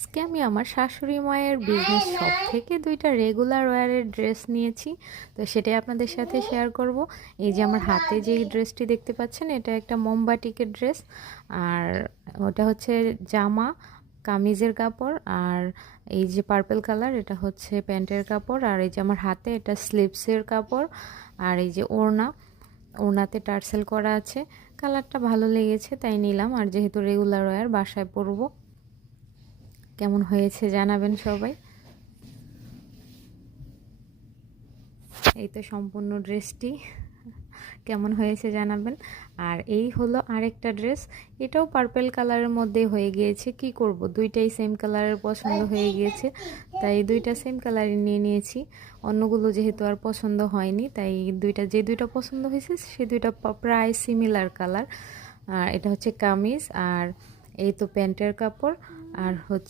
আজকে আমি আমার শাশুড়ি মায়ের বিজনেস শপ থেকে দুইটা রেগুলার ওয়্যারের ড্রেস নিয়েছি। তো সেটাই আপনাদের সাথে শেয়ার করব। এই যে আমার হাতে যে ড্রেসটি দেখতে পাচ্ছেন, এটা একটা মোমবাটিকের ড্রেস। আর ওটা হচ্ছে জামা, কামিজের কাপড়। আর এই যে পার্পল কালার, এটা হচ্ছে প্যান্টের কাপড়। আর এই যে আমার হাতে, এটা স্লিভসের কাপড়। আর এই যে ওড়নাতে টার্সেল করা আছে। কালারটা ভালো লেগেছে তাই নিলাম। আর যেহেতু রেগুলার ওয়্যার, বাসায় পরবো। কেমন হয়েছে জানাবেন সবাই। এই তো সম্পূর্ণ ড্রেসটি, কেমন হয়েছে জানাবেন। আর এই হলো আরেকটা ড্রেস, এটাও পার্পল কালারের মধ্যে হয়ে গিয়েছে। কি করব, দুইটাই সেম কালারের পছন্দ হয়ে গিয়েছে, তাই দুইটা সেম কালারই নিয়ে নিয়েছি। অন্যগুলো যেহেতু আর পছন্দ হয়নি, তাই যে দুইটা পছন্দ হয়েছে সে দুইটা প্রায় সিমিলার কালার। আর এটা হচ্ছে কামিজ, আর এই তো প্যান্টের কাপড়। আর হচ্ছে